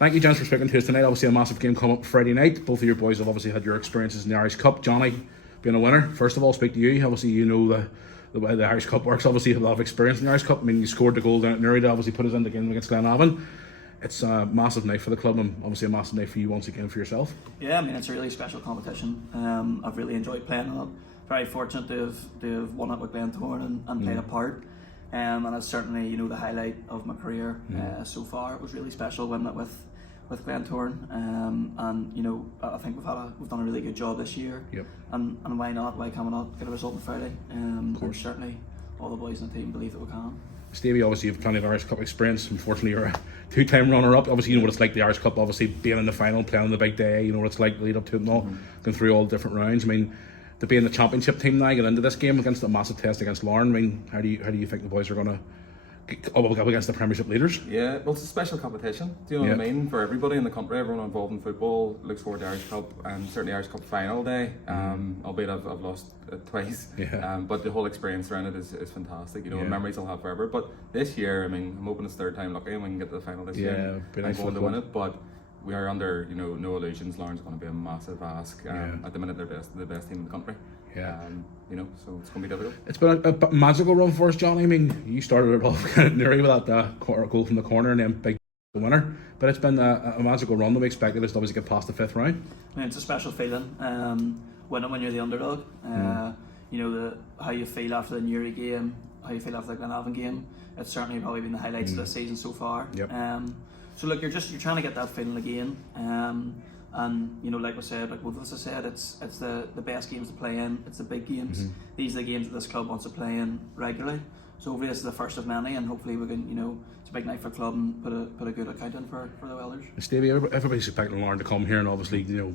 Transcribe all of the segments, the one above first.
Thank you, gents, for speaking to us tonight. Obviously, a massive game coming up Friday night. Both of your boys have obviously had your experiences in the Irish Cup. Jonny, being a winner, first of all, speak to you. Obviously, you know the way the Irish Cup works. Obviously, you have a lot of experience in the Irish Cup. I mean, you scored the goal down at Newry to obviously put us in the game against Glenavon. It's a massive night for the club, and obviously a massive night for you once again for yourself. Yeah, I mean, it's a really special competition. I've really enjoyed playing in it. Very fortunate to have won it with Glentoran and played a part. And it's certainly, you know, the highlight of my career so far. It was really special winning it with Glentoran. And you know, I think we've done a really good job this year. Yep. And why not? Why can we not get a result on Friday? And certainly all the boys in the team believe that we can. Stevie, obviously you have plenty of Irish Cup experience. Unfortunately, you're a two-time runner-up. Obviously, you know what it's like, the Irish Cup, obviously being in the final, playing on the big day, you know what it's like, lead up to it and all, going through all the different rounds. I mean, to be in the championship team now, get into this game against a massive test against Larne, I mean, how do you think the boys are going to up against the Premiership leaders? Yeah, well, it's a special competition. Do you know what I mean? For everybody in the country, everyone involved in football looks forward to Irish Cup, and certainly Irish Cup final day. Albeit I've lost it twice. Yeah. But the whole experience around it is fantastic. You know, memories I'll have forever. But this year, I mean, I'm hoping it's third time lucky and we can get to the final this year. Be nice I'm going to win it, but we are under, you know, no illusions. Larne's going to be a massive ask. At the minute, they're the best team in the country. Yeah. You know, so it's going to be difficult. It's been a magical run for us, Jonny. I mean, you started it off kind of Newry with that goal from the corner and then big winner. But it's been a magical run that we expected us to obviously get past the fifth round. I mean, it's a special feeling, winning when you're the underdog. You know, how you feel after the Newry game, how you feel after the Glenavon game. It's certainly probably been the highlights of the season so far. Yep. So look, you're trying to get that feeling again. And you know, like we said, like both of us have said, it's the best games to play in. It's the big games. These are the games that this club wants to play in regularly. So hopefully this is the first of many, and hopefully we can, you know, it's a big night for the club and put a good account in for the Welders. Stevie, everybody's expecting Larne to come here and obviously, you know,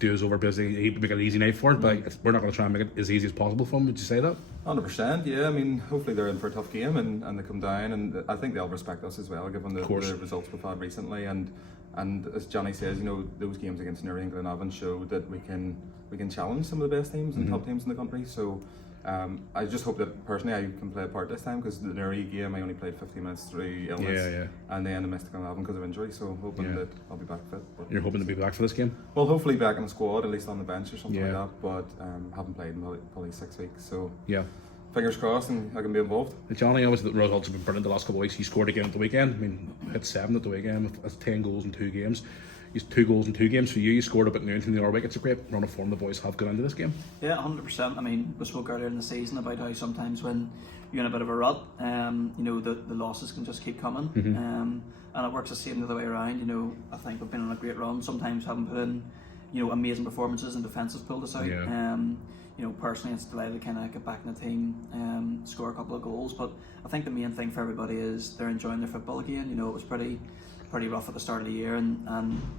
do us over busy, make it an easy night for it, but we're not going to try and make it as easy as possible for them. Would you say that? 100%, yeah. I mean, hopefully they're in for a tough game and they come down, and I think they'll respect us as well, given the results we've had recently. And as Jonny says, you know, those games against Newry and Glenavon show that we can challenge some of the best teams and top teams in the country. So I just hope that personally I can play a part this time, because the Newry game I only played 15 minutes through illness, and then I missed Glenavon because of injury. So hoping that I'll be back fit. But you're hoping to be back for this game? Well, hopefully back in the squad, at least on the bench or something like that. But haven't played in probably 6 weeks. So fingers crossed, and I can be involved. Jonny, obviously the results have been brilliant the last couple of weeks. He scored again at the weekend. I mean, hit 7 at the weekend. That's 10 goals in 2 games. He's 2 goals in 2 games for you. You scored up at Newington the other week. It's a great run of form the boys have got into this game. Yeah, 100%. I mean, we spoke earlier in the season about how sometimes when you're in a bit of a rut, you know, the losses can just keep coming. And it works the same the other way around. You know, I think we've been on a great run. Sometimes haven't put in, you know, amazing performances and defence has pulled us out. You know, personally, it's delighted to kind of get back in the team, score a couple of goals. But I think the main thing for everybody is they're enjoying their football again. You know, it was pretty rough at the start of the year, and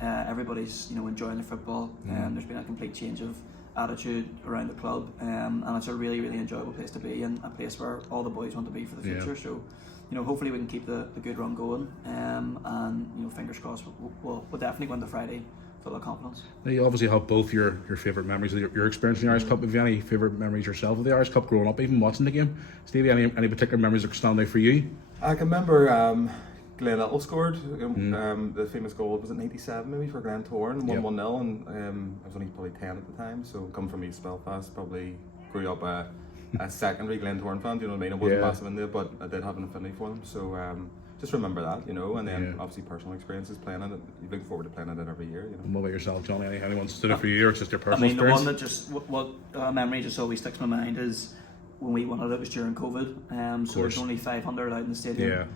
everybody's, you know, enjoying their football. There's been a complete change of attitude around the club, and it's a really enjoyable place to be, and a place where all the boys want to be for the future. So, you know, hopefully we can keep the good run going, and you know, fingers crossed, we'll definitely win the Friday. Full of confidence. Now you obviously have both your favourite memories of your experience in the Irish Cup. Have you any favourite memories yourself of the Irish Cup growing up, even watching the game? Stevie, any particular memories that stand out for you? I can remember Glenn Little scored the famous goal. Was it 97 maybe for Glentoran, 1-0, and I was only probably 10 at the time. So come from East Belfast, probably grew up a secondary Glentoran fan. Do you know what I mean? I wasn't massive in there, but I did have an affinity for them. So just remember that, you know, and then obviously personal experiences playing in it. You look forward to playing in it every year, you know. And what about yourself, Jonny? Anyone stood out for you, or just your personal experience? I mean, the one that just what memory just always sticks in my mind is when we won it. It was during COVID, so there's only 500 out in the stadium.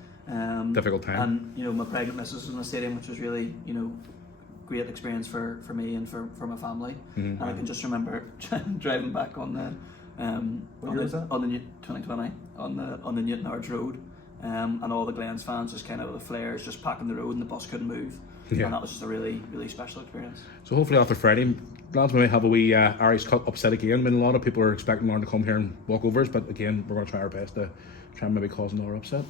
Difficult time. And you know, my pregnant missus was in the stadium, which was really, you know, great experience for me and for my family. And I can just remember driving back on the 2020 on the Newton Ards Road. And all the Glens fans just kind of with the flares just packing the road, and the bus couldn't move. And that was just a really special experience. So hopefully after Friday, lads, we may have a wee Irish Cup upset again. I mean, a lot of people are expecting Larne to come here and walk overs, but again, we're going to try our best to try and maybe cause another upset.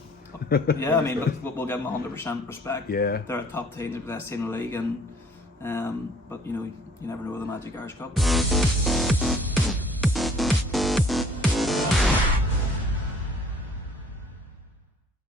Yeah, I mean, we'll give them 100% respect. Yeah, they're a top team, they're the best team in the league, and but you know, you never know with the Magic Irish Cup.